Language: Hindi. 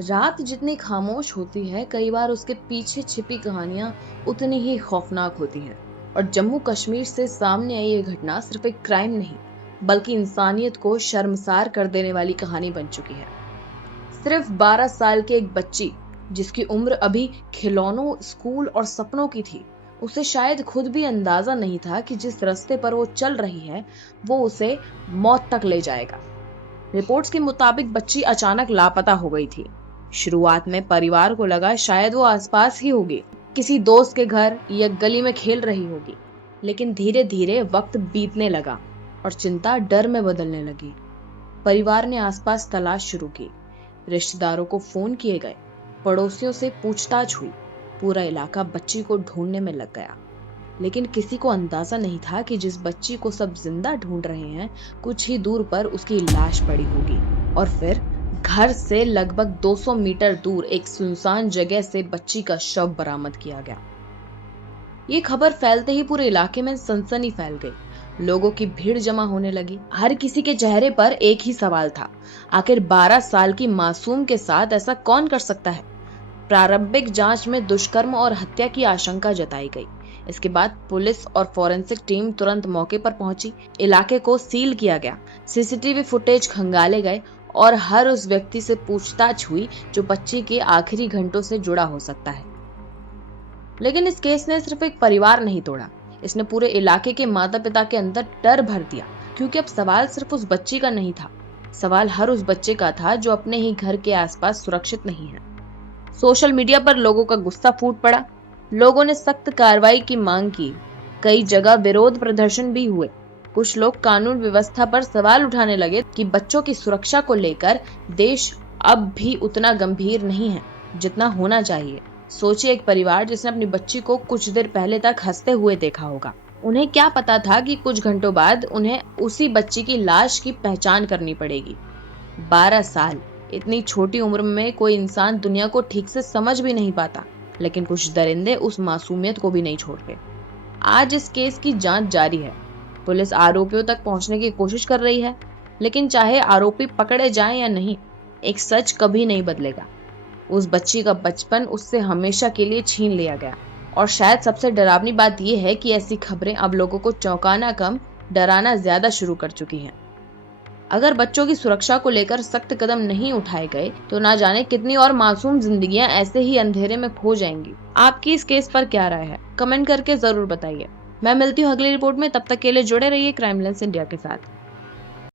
रात जितनी खामोश होती है, कई बार उसके पीछे छिपी कहानियां उतनी ही खौफनाक होती हैं। और जम्मू कश्मीर से सामने आई ये घटना सिर्फ एक क्राइम नहीं, बल्कि इंसानियत को शर्मसार कर देने वाली कहानी बन चुकी है। सिर्फ 12 साल की एक बच्ची, जिसकी उम्र अभी खिलौनों, स्कूल और सपनों की थी, उसे शायद खुद भी अंदाजा नहीं था कि जिस रास्ते पर वो चल रही है, वो उसे मौत तक ले जाएगा। रिपोर्ट्स के मुताबिक बच्ची अचानक लापता हो गई थी। शुरुआत में परिवार को लगा शायद वो आसपास ही होगी, किसी दोस्त के घर या गली में खेल रही होगी। लेकिन धीरे धीरे वक्त बीतने लगा और चिंता डर में बदलने लगी। परिवार ने आसपास तलाश शुरू की, रिश्तेदारों को फोन किए गए, पड़ोसियों से पूछताछ हुई। पूरा इलाका बच्ची को ढूंढने में लग गया। लेकिन किसी को अंदाजा नहीं था कि जिस बच्ची को सब जिंदा ढूंढ रहे हैं, कुछ ही दूर पर उसकी लाश पड़ी होगी। और फिर घर से लगभग 200 मीटर दूर एक सुनसान जगह से बच्ची का शव बरामद किया गया। ये खबर फैलते ही पूरे इलाके में सनसनी फैल गई। लोगों की भीड़ जमा होने लगी। हर किसी के चेहरे पर एक ही सवाल था, आखिर 12 साल की मासूम के साथ ऐसा कौन कर सकता है। प्रारंभिक जांच में दुष्कर्म और हत्या की आशंका जताई गई। इसके बाद पुलिस और फॉरेंसिक टीम तुरंत मौके पर पहुंची। इलाके को सील किया गया, सीसीटीवी फुटेज खंगाले गए और हर उस व्यक्ति से पूछताछ हुई जो बच्ची के आखिरी घंटों से जुड़ा हो सकता है। लेकिन इस केस ने सिर्फ एक परिवार नहीं तोड़ा, इसने पूरे इलाके के माता पिता के अंदर डर भर दिया। क्योंकि अब सवाल सिर्फ उस बच्ची का नहीं था, सवाल हर उस बच्चे का था जो अपने ही घर के आसपास सुरक्षित नहीं है। सोशल मीडिया पर लोगों का गुस्सा फूट पड़ा। लोगों ने सख्त कार्रवाई की मांग की। कई जगह विरोध प्रदर्शन भी हुए। कुछ लोग कानून व्यवस्था पर सवाल उठाने लगे कि बच्चों की सुरक्षा को लेकर देश अब भी उतना गंभीर नहीं है जितना होना चाहिए। सोचिए, एक परिवार जिसने अपनी बच्ची को कुछ देर पहले तक हंसते हुए देखा होगा। उन्हें क्या पता था कि कुछ घंटों बाद उन्हें उसी बच्ची की लाश की पहचान करनी पड़ेगी। 12 साल, इतनी छोटी उम्र में कोई इंसान दुनिया को ठीक से समझ भी नहीं पाता। लेकिन कुछ दरिंदे उस मासूमियत को भी नहीं छोड़ते। आज इस केस की जांच जारी है। पुलिस आरोपियों तक पहुंचने की कोशिश कर रही है। लेकिन चाहे आरोपी पकड़े जाएं या नहीं, एक सच कभी नहीं बदलेगा। उस बच्ची का बचपन उससे हमेशा के लिए छीन लिया गया। और शायद सबसे डरावनी बात यह है कि ऐसी खबरें अब लोगों को चौंकाना कम, डराना ज्यादा शुरू कर चुकी हैं। अगर बच्चों की सुरक्षा को लेकर सख्त कदम नहीं उठाए गए तो ना जाने कितनी और मासूम जिंदगियां ऐसे ही अंधेरे में खो जाएंगी। आपकी इस केस पर क्या राय है? कमेंट करके जरूर बताइए। मैं मिलती हूँ अगली रिपोर्ट में, तब तक के लिए जुड़े रहिए क्राइम लेंस इंडिया के साथ।